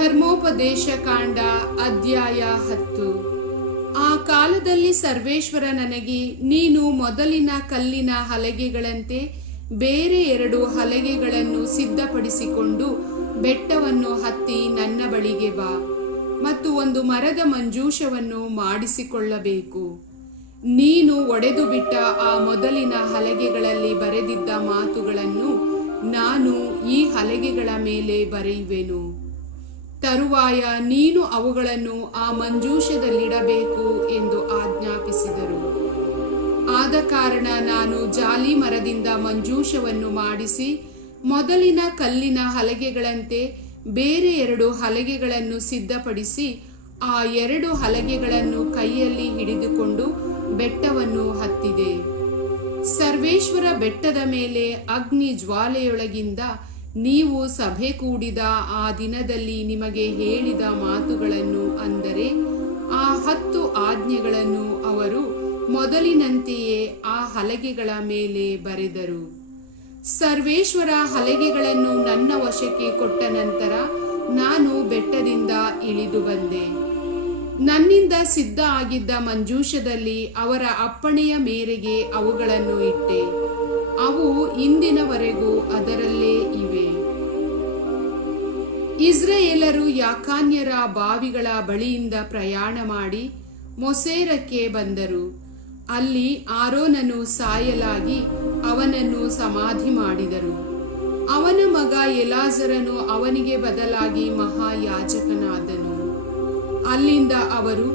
ಧರ್ಮೋಪದೇಶ ಕಾಂಡ ಅಧ್ಯಾಯ 10. ಆ ಕಾಲದಲ್ಲಿ ಸರ್ವೇಶ್ವರ ನನಗೆ, ನೀನು ಮೊದಲಿನ ಕಲ್ಲಿನ ಹಲಗೆಗಳಂತೆ ಬೇರೆ 2 ಹಲಗೆಗಳನ್ನು ಸಿದ್ಧಪಡಿಸಿಕೊಂಡು ಬೆಟ್ಟವನ್ನು ಹತ್ತಿ ನನ್ನ ಬಳಿಗೆ ಬಾ, ಮತ್ತು ಒಂದು ಮರದ ಮಂಜೂಷವನ್ನು ಮಾಡಿಸಿಕೊಳ್ಳಬೇಕು. ನೀನು ಒಡೆದು ಬಿಟ್ಟ ಆ ಮೊದಲಿನ ಹಲಗೆಗಳಲ್ಲಿ ಬರೆದಿದ್ದ ಮಾತುಗಳನ್ನು ನಾನು ಈ ಹಲಗೆಗಳ ಮೇಲೆ ಬರೆಯುವೆನು. ತರುವಾಯ ನೀನು ಅವುಗಳನ್ನು ಆ ಮಂಜೂಷದಲ್ಲಿಡಬೇಕು ಎಂದು ಆಜ್ಞಾಪಿಸಿದರು. ಆದ ಕಾರಣ ನಾನು ಜಾಲಿ ಮರದಿಂದ ಮಂಜೂಷವನ್ನು ಮಾಡಿಸಿ ಮೊದಲಿನ ಕಲ್ಲಿನ ಹಲಗೆಗಳಂತೆ ಬೇರೆ 2 ಹಲಗೆಗಳನ್ನು ಸಿದ್ಧಪಡಿಸಿ ಆ 2 ಹಲಗೆಗಳನ್ನು ಕೈಯಲ್ಲಿ ಹಿಡಿದುಕೊಂಡು ಬೆಟ್ಟವನ್ನು ಹತ್ತಿದೆ. ಸರ್ವೇಶ್ವರ ಬೆಟ್ಟದ ಮೇಲೆ ಅಗ್ನಿ ಜ್ವಾಲೆಯೊಳಗಿಂದ ನೀವು ಸಭೆ ಕೂಡಿದ ಆ ದಿನದಲ್ಲಿ ನಿಮಗೆ ಹೇಳಿದ ಮಾತುಗಳನ್ನು, ಅಂದರೆ ಆ 10 ಆಜ್ಞೆಗಳನ್ನು ಅವರು ಮೊದಲಿನಂತೆಯೇ ಆ ಹಲಗೆಗಳ ಮೇಲೆ ಬರೆದರು. ಸರ್ವೇಶ್ವರ ಹಲಗೆಗಳನ್ನು ನನ್ನ ವಶಕ್ಕೆ ಕೊಟ್ಟ ನಂತರ ನಾನು ಬೆಟ್ಟದಿಂದ ಇಳಿದು ಬಂದೆ. ನನ್ನಿಂದ ಸಿದ್ಧ ಆಗಿದ್ದ ಮಂಜೂಷದಲ್ಲಿ ಅವರ ಅಪ್ಪಣೆಯ ಮೇರೆಗೆ ಅವುಗಳನ್ನು ಇಟ್ಟೆ. ಅವು ಇಂದಿನವರೆಗೂ ಅದರಲ್ಲೇ ಇವೆ. ಇಸ್ರಾಯೇಲರು ಯಾಕಾನ್ಯರ ಬಾವಿಗಳ ಬಳಿಯಿಂದ ಪ್ರಯಾಣ ಮಾಡಿ ಮೊಸೇರಕ್ಕೆ ಬಂದರು. ಅಲ್ಲಿ ಆರೋನನು ಸಾಯಲಾಗಿ ಅವನನ್ನು ಸಮಾಧಿ ಮಾಡಿದರು. ಅವನ ಮಗ ಎಲಾಜರನು ಅವನಿಗೆ ಬದಲಾಗಿ ಮಹಾಯಾಜಕನಾದನು. ಅಲ್ಲಿಂದ ಅವರು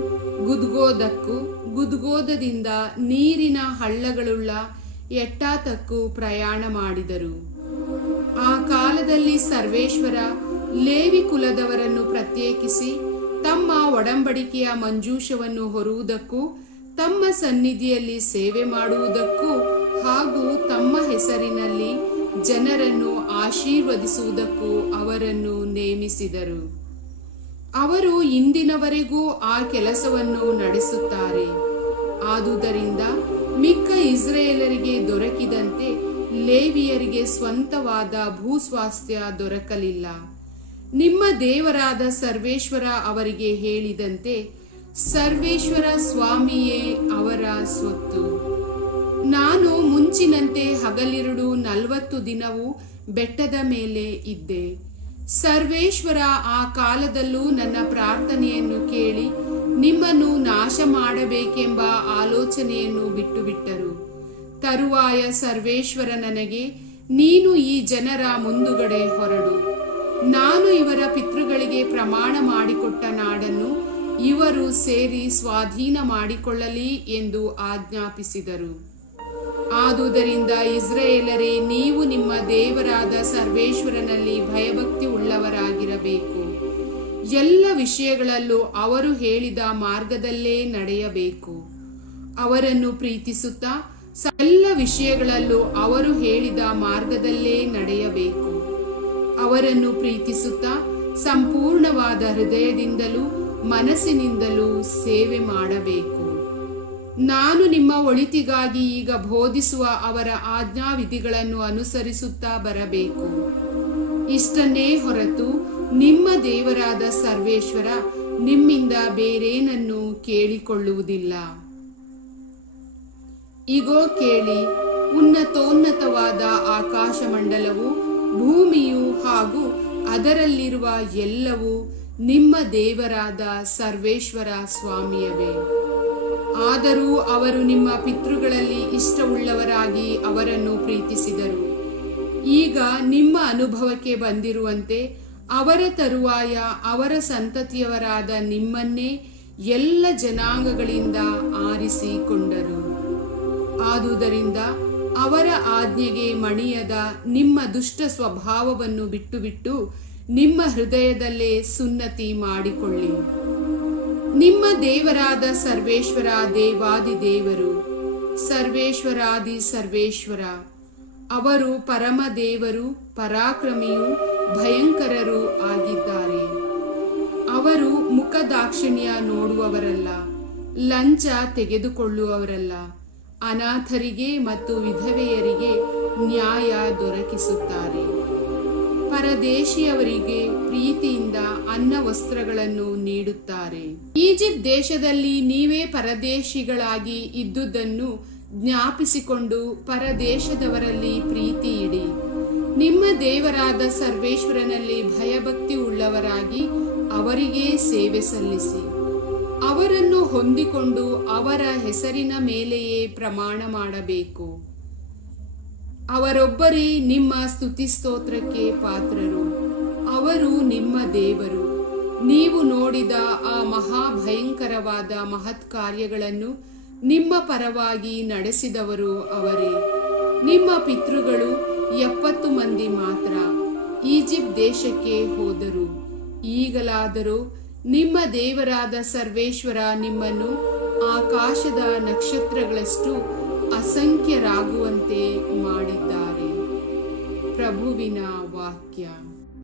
ಗುದ್ಗೋದಕ್ಕೂ ಗುದ್ಗೋದದಿಂದ ನೀರಿನ ಹಳ್ಳಗಳುಳ್ಳ ಎಟ್ಟಾತಕ್ಕೂ ಪ್ರಯಾಣ ಮಾಡಿದರು. ಆ ಕಾಲದಲ್ಲಿ ಸರ್ವೇಶ್ವರ ಲೇವಿ ಕುಲದವರನ್ನು ಪ್ರತ್ಯೇಕಿಸಿ ತಮ್ಮ ಒಡಂಬಡಿಕೆಯ ಮಂಜೂಷವನ್ನು ಹೊರುವುದಕ್ಕೂ ತಮ್ಮ ಸನ್ನಿಧಿಯಲ್ಲಿ ಸೇವೆ ಮಾಡುವುದಕ್ಕೂ ಹಾಗೂ ತಮ್ಮ ಹೆಸರಿನಲ್ಲಿ ಜನರನ್ನು ಆಶೀರ್ವದಿಸುವುದಕ್ಕೂ ಅವರನ್ನು ನೇಮಿಸಿದರು. ಅವರು ಇಂದಿನವರೆಗೂ ಆ ಕೆಲಸವನ್ನು ನಡೆಸುತ್ತಾರೆ. ಆದುದರಿಂದ ಮಿಕ್ಕ ಇಸ್ರಾಯೇಲರಿಗೆ ದೊರಕಿದಂತೆ ಲೇವಿಯರಿಗೆ ಸ್ವಂತವಾದ ಭೂಸ್ವಾಸ್ಥ್ಯ ದೊರಕಲಿಲ್ಲ. ನಿಮ್ಮ ದೇವರಾದ ಸರ್ವೇಶ್ವರ ಅವರಿಗೆ ಹೇಳಿದಂತೆ ಸರ್ವೇಶ್ವರ ಸ್ವಾಮಿಯೇ ಅವರ ಸ್ವತ್ತು. ನಾನು ಮುಂಚಿನಂತೆ ಹಗಲಿರುಳು 40 ದಿನವೂ ಬೆಟ್ಟದ ಮೇಲೆ ಇದ್ದೆ. ಸರ್ವೇಶ್ವರ ಆ ಕಾಲದಲ್ಲೂ ನನ್ನ ಪ್ರಾರ್ಥನೆಯನ್ನು ಕೇಳಿ ನಿಮ್ಮನ್ನು ನಾಶ ಮಾಡಬೇಕೆಂಬ ಆಲೋಚನೆಯನ್ನು ಬಿಟ್ಟುಬಿಟ್ಟರು. ತರುವಾಯ ಸರ್ವೇಶ್ವರ ನನಗೆ, ನೀನು ಈ ಜನರ ಮುಂದುಗಡೆ ಹೊರಡು. ನಾನು ಇವರ ಪಿತೃಗಳಿಗೆ ಪ್ರಮಾಣ ಮಾಡಿಕೊಟ್ಟ ನಾಡನ್ನು ಇವರು ಸೇರಿ ಸ್ವಾಧೀನ ಮಾಡಿಕೊಳ್ಳಲಿ ಎಂದು ಆಜ್ಞಾಪಿಸಿದರು. ಆದುದರಿಂದ ಇಸ್ರಾಯೇಲರೇ, ನೀವು ನಿಮ್ಮ ದೇವರಾದ ಸರ್ವೇಶ್ವರನಲ್ಲಿ ಭಯಭಕ್ತಿ ಉಳ್ಳವರಾಗಿರಬೇಕು. ಎಲ್ಲ ವಿಷಯಗಳಲ್ಲೂ ಅವರು ಹೇಳಿದ ಮಾರ್ಗದಲ್ಲೇ ನಡೆಯಬೇಕು. ಅವರನ್ನು ಪ್ರೀತಿಸುತ್ತಾ ಎಲ್ಲ ವಿಷಯಗಳಲ್ಲೂ ಅವರು ಹೇಳಿದ ಮಾರ್ಗದಲ್ಲೇ ನಡೆಯಬೇಕು. ಅವರನ್ನು ಪ್ರೀತಿಸುತ್ತಾ ಸಂಪೂರ್ಣವಾದ ಹೃದಯದಿಂದಲೂ ಮನಸ್ಸಿನಿಂದಲೂ ಸೇವೆ ಮಾಡಬೇಕು. ನಾನು ನಿಮ್ಮ ಒಳಿತಿಗಾಗಿ ಈಗ ಬೋಧಿಸುವ ಅವರ ಆಜ್ಞಾವಿಧಿಗಳನ್ನು ಅನುಸರಿಸುತ್ತಾ ಬರಬೇಕು. ಇಷ್ಟನ್ನೇ ಹೊರತು ನಿಮ್ಮ ದೇವರಾದ ಸರ್ವೇಶ್ವರ ನಿಮ್ಮಿಂದ ಬೇರೇನನ್ನು ಕೇಳಿಕೊಳ್ಳುವುದಿಲ್ಲ. ಇಗೋ ಕೇಳಿ, ಉನ್ನತೋನ್ನತವಾದ ಆಕಾಶಮಂಡಲವು, ಭೂಮಿಯು ಹಾಗೂ ಅದರಲ್ಲಿರುವ ಎಲ್ಲವೂ ನಿಮ್ಮ ದೇವರಾದ ಸರ್ವೇಶ್ವರ ಸ್ವಾಮಿಯವೇ. ಆದರೂ ಅವರು ನಿಮ್ಮ ಪಿತೃಗಳಲ್ಲಿ ಇಷ್ಟವುಳ್ಳವರಾಗಿ ಅವರನ್ನು ಪ್ರೀತಿಸಿದರು. ಈಗ ನಿಮ್ಮ ಅನುಭವಕ್ಕೆ ಬಂದಿರುವಂತೆ ಅವರ ತರುವಾಯ ಅವರ ಸಂತತಿಯವರಾದ ನಿಮ್ಮನ್ನೇ ಎಲ್ಲ ಜನಾಂಗಗಳಿಂದ ಆರಿಸಿಕೊಂಡರು. ಆದುದರಿಂದ ಅವರ ಆಜ್ಞೆಗೆ ಮಣಿಯದ ನಿಮ್ಮ ದುಷ್ಟ ಸ್ವಭಾವವನ್ನು ಬಿಟ್ಟು ನಿಮ್ಮ ಹೃದಯದಲ್ಲೇ ಸುನ್ನತಿ ಮಾಡಿಕೊಳ್ಳಿ. ನಿಮ್ಮ ದೇವರಾದ ಸರ್ವೇಶ್ವರ ದೇವಾದಿ ದೇವರು, ಸರ್ವೇಶ್ವರಾದಿ ಸರ್ವೇಶ್ವರ. ಅವರು ಪರಮ ದೇವರು, ಪರಾಕ್ರಮಿಯೂ ಭಯಂಕರರೂ ಆಗಿದ್ದಾರೆ. ಅವರು ಮುಖದಾಕ್ಷಿಣ್ಯ ನೋಡುವವರಲ್ಲ, ಲಂಚ ತೆಗೆದುಕೊಳ್ಳುವವರಲ್ಲ, ಅನಾಥರಿಗೆ ಮತ್ತು ವಿಧವೆಯರಿಗೆ ನ್ಯಾಯ ದೊರಕಿಸುತ್ತಾರೆ. ಪರದೇಶಿಯವರಿಗೆ ಪ್ರೀತಿಯಿಂದ ಅನ್ನ ವಸ್ತ್ರಗಳನ್ನು ನೀಡುತ್ತಾರೆ. ಈಜಿಪ್ಟ್ ದೇಶದಲ್ಲಿ ನೀವೇ ಪರದೇಶಿಗಳಾಗಿ ಇದ್ದುದನ್ನು ಜ್ಞಾಪಿಸಿಕೊಂಡು ಪರದೇಶದವರಲ್ಲಿ ಪ್ರೀತಿ ಇಡಿ. ನಿಮ್ಮ ದೇವರಾದ ಸರ್ವೇಶ್ವರನಲ್ಲಿ ಭಯಭಕ್ತಿ ಉಳ್ಳವರಾಗಿ ಅವರಿಗೆ ಸೇವೆ ಸಲ್ಲಿಸಿ. ಅವರನ್ನು ಹೊಂದಿಕೊಂಡು ಅವರ ಹೆಸರಿನ ಮೇಲೆಯೇ ಪ್ರಮಾಣ ಮಾಡಬೇಕು. ಅವರೊಬ್ಬರೇ ನಿಮ್ಮ ಸ್ತುತಿಸ್ತೋತ್ರಕ್ಕೆ ಪಾತ್ರರು. ಅವರು ನಿಮ್ಮ ದೇವರು. ನೀವು ನೋಡಿದ ಆ ಮಹಾಭಯಂಕರವಾದ ಮಹತ್ ಕಾರ್ಯಗಳನ್ನು ನಿಮ್ಮ ಪರವಾಗಿ ನಡೆಸಿದವರು ಅವರೇ. ನಿಮ್ಮ ಪಿತೃಗಳು 70 ಮಂದಿ ಮಾತ್ರ ಈಜಿಪ್ಟ್ ದೇಶಕ್ಕೆ ಹೋದರು. ಈಗಲಾದರೂ ನಿಮ್ಮ ದೇವರಾದ ಸರ್ವೇಶ್ವರ ನಿಮ್ಮನ್ನು ಆಕಾಶದ ನಕ್ಷತ್ರಗಳಷ್ಟು ಅಸಂಖ್ಯರಾಗುವಂತೆ ಮಾಡಿದ್ದಾರೆ. ಪ್ರಭುವಿನ ವಾಕ್ಯ.